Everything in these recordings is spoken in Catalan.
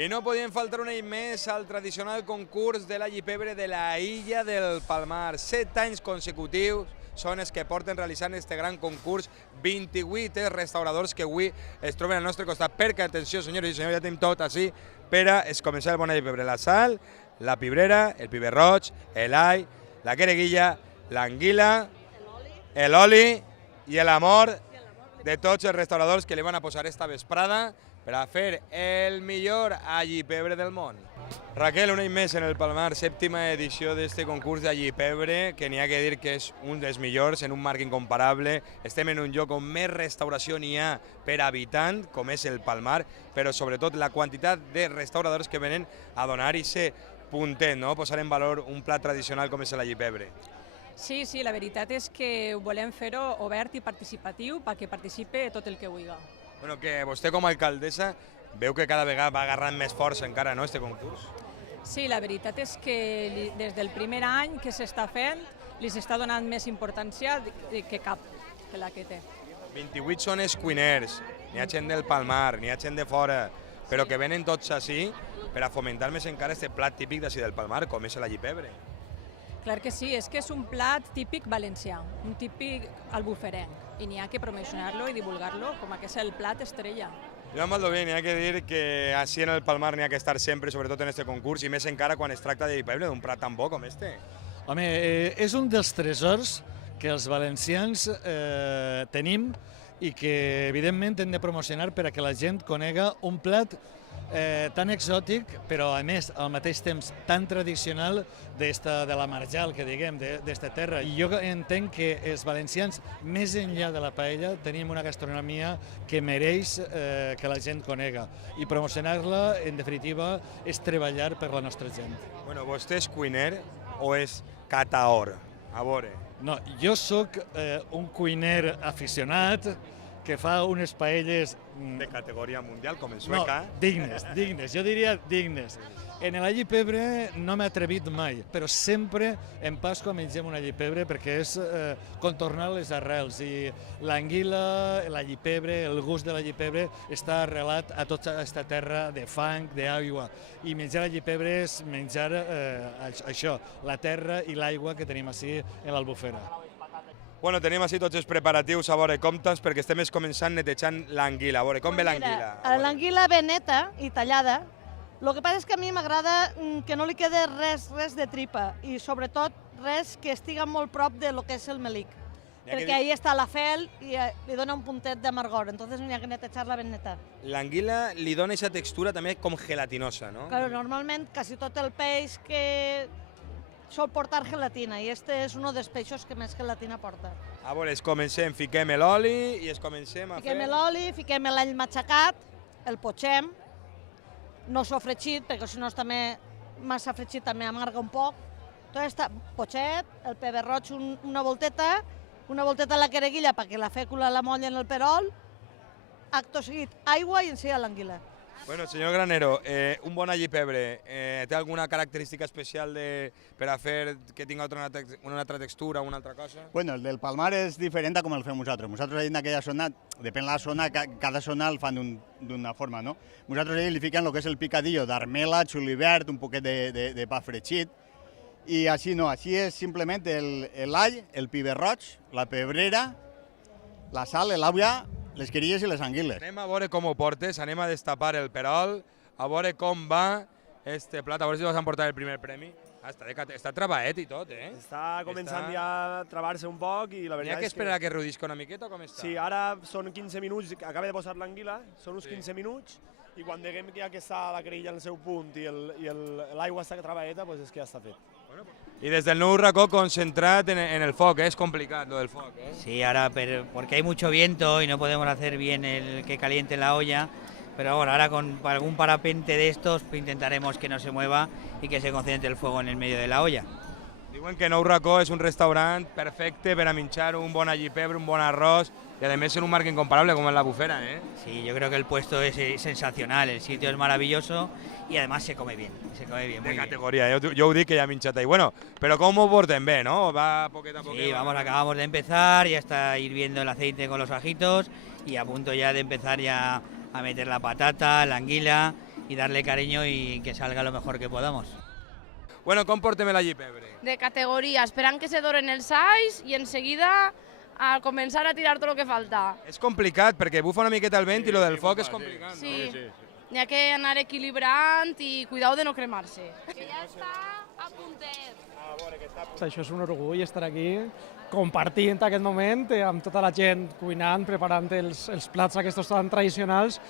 I no podien faltar un any més al tradicional concurs de l'Alli Pebre de la Illa del Palmar. 7 anys consecutius són els que porten realitzant este gran concurs. 28 restauradors que avui es troben al nostre costat, perquè, atenció, senyores i senyors, ja tenim tot així per a començar el bon Alli Pebre. La sal, la pibrera, el piber roig, l'all, la quereguilla, l'anguila, l'oli i l'amor de tots els restauradors que li van a posar esta vesprada per a fer el millor Alli Pebre del món. Raquel, un any més en el Palmar, 7ª edició d'este concurs d'Alli Pebre, que n'hi ha que dir que és un dels millors, en un marc incomparable. Estem en un lloc on més restauració n'hi ha per habitant, com és el Palmar, però sobretot la quantitat de restauradors que venen a donar i ser puntet, no? Posar en valor un plat tradicional com és l'Alli Pebre. Sí, la veritat és que volem fer-ho obert i participatiu perquè participe tot el que vulgui. Bueno, que vostè com a alcaldessa veu que cada vegada va agarrant més força encara, no, este concurs? Sí, la veritat és que des del primer any que s'està fent li s'està donant més importància que cap, que la que té. 28 són els cuiners, n'hi ha gent del Palmar, n'hi ha gent de fora, però que venen tots així per a fomentar més encara este plat típic d'ací del Palmar, com és l'Alli Pebre. Clar que sí, és que és un plat típic valencià, un típic albuferenc, i n'hi ha que promocionar-lo i divulgar-lo com que és el plat estrella. Jo m'ho bé, n'hi ha que dir que així en el Palmar n'hi ha que estar sempre, sobretot en este concurs, i més encara quan es tracta d'Alli Pebre, d'un plat tan bo com este. Home, és un dels tresors que els valencians tenim i que evidentment hem de promocionar per a que la gent conega un plat tan exòtic, però a més al mateix temps tan tradicional de la marjal, que diguem, d'esta terra. I jo entenc que els valencians, més enllà de la paella, tenim una gastronomia que mereix que la gent conega. I promocionar-la, en definitiva, és treballar per la nostra gent. Bueno, vostè és cuiner o és cataor? A veure. No, jo sóc un cuiner aficionat que fa unes paelles... De categoria mundial, com el sueca. No, dignes, jo diria dignes. En l'Alli Pebre no m'he atrevit mai, però sempre en Pasqua mengem un Alli Pebre perquè és contornar les arrels i l'anguila, l'Alli Pebre, el gust de l'Alli Pebre està arrelat a tota aquesta terra de fang, d'aigua, i menjar Alli Pebre és menjar això, la terra i l'aigua que tenim així en l'Albufera. Bueno, tenim així tots els preparatius, a veure, comptes, perquè estem començant netejant l'anguila. A veure, com ve l'anguila? L'anguila ve neta i tallada. El que passa és que a mi m'agrada que no li quede res de tripa i sobretot res que estiga molt prop de lo que és el melic. Perquè ahí està la fel i li dona un puntet d'amargor, entonces n'hi ha que netejar-la ben neta. L'anguila li dona aquesta textura també com gelatinosa, no? Claro, normalment quasi tot el peix que sol portar gelatina i este és un dels peixos que més gelatina porta. A veure, comencem, fiquem l'oli i comencem a fer... Fiquem l'oli, fiquem l'all matxacat, el potxem, no sofregit, perquè si no també massa fregit també amarga un poc. Tot està potxet, el pebre roig una volteta a la quereguilla perquè la fècula la molla en el perol, acto seguit aigua i enseguida l'anguila. Bueno, senyor Granero, un bon Alli Pebre, té alguna característica especial per a fer que tingui una altra textura o una altra cosa? Bueno, el del Palmar és diferent a com el fem nosaltres. Nosaltres en aquella zona, depèn de la zona, cada zona el fan d'una forma, no? Nosaltres li fiquen el que és el picadillo d'armela, xulivert, un poquet de pa fregit, i així no, així és simplement l'all, el piber roig, la pebrera, la sal, l'àvia, les querilles i les anguiles. Anem a veure com ho portes, anem a destapar el perol, a veure com va este plat, a veure si vas emportar el primer premi. Està treballet i tot, eh? Està començant ja a travar-se un poc i la veritat és que... N'hi ha que esperar que rodisca una miqueta o com està? Sí, ara són 15 minuts, acaba de posar l'anguila, són uns 15 minuts, i quan diguem ja que està la querella al seu punt i l'aigua està treballeta, doncs és que ja està fet. Y desde el nuevo racó concentrat en el foc, es complicado lo del foc. Sí, ahora porque hay mucho viento y no podemos hacer bien el que caliente la olla, pero bueno, ahora con algún parapente de estos intentaremos que no se mueva y que se concentre el fuego en el medio de la olla. Diuen que Nou Racó és un restaurant perfecte per a menjar un bon Alli Pebre, un bon arroz y además en un marco incomparable como es la Bufera, ¿eh? Sí, yo creo que el puesto es sensacional, el sitio es maravilloso y además se come bien, De categoría, yo ho dic que ja he menjat ahí. Bueno, pero ¿cómo ho portem bé, no? Va poquet a poquet. Sí, acabamos de empezar, ya está hirviendo el aceite con los ajitos y a punto ya de empezar ya a meter la patata, la anguila y darle cariño y que salga lo mejor que podamos. Bueno, com portem la llipebre? De categoria, esperant que se doren els ais i enseguida a començar a tirar tot el que falta. És complicat, perquè bufa una miqueta el vent i lo del foc és complicat, no? Sí, n'hi ha que anar equilibrant i cuidar de no cremar-se. Que ja està a puntet. Això és un orgull estar aquí compartint aquest moment amb tota la gent, cuinant, preparant els plats aquests tan tradicionals,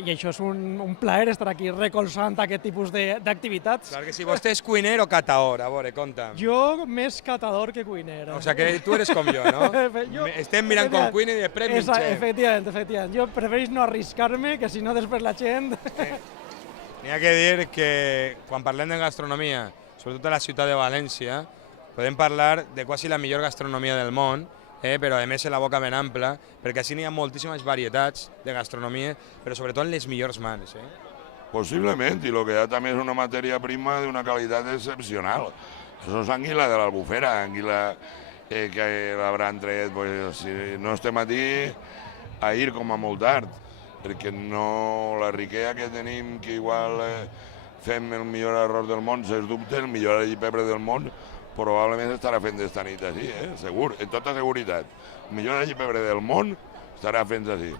i això és un plaer estar aquí recolzant aquest tipus d'activitats. Clar que sí, vostè és cuiner o catador, a veure, conta'm. Jo més catador que cuiner. O sea que tu eres com jo, no? Estem mirant com cuiner i després mitgem. Efectivament. Jo prefereix no arriscar-me, que si no després la gent... N'hi ha que dir que quan parlem de gastronomia, sobretot a la ciutat de València, podem parlar de quasi la millor gastronomia del món, però a més en la boca ben ampla, perquè així n'hi ha moltíssimes varietats de gastronomia, però sobretot en les millors mans. Posiblemente, y lo que da también es una materia prima de una calidad excepcional. Eso es anguila de l'Albufera, anguila que l'hauran tret, pues, si no estem aquí, ahir com a molt tard, perquè no la riquesa que tenim, que igual fem el millor arròs del món, sens dubte, el millor allipebre del món, probablement estarà fent d'esta nit així, segur, en tota seguretat. El millor allipebre del món estarà fent així.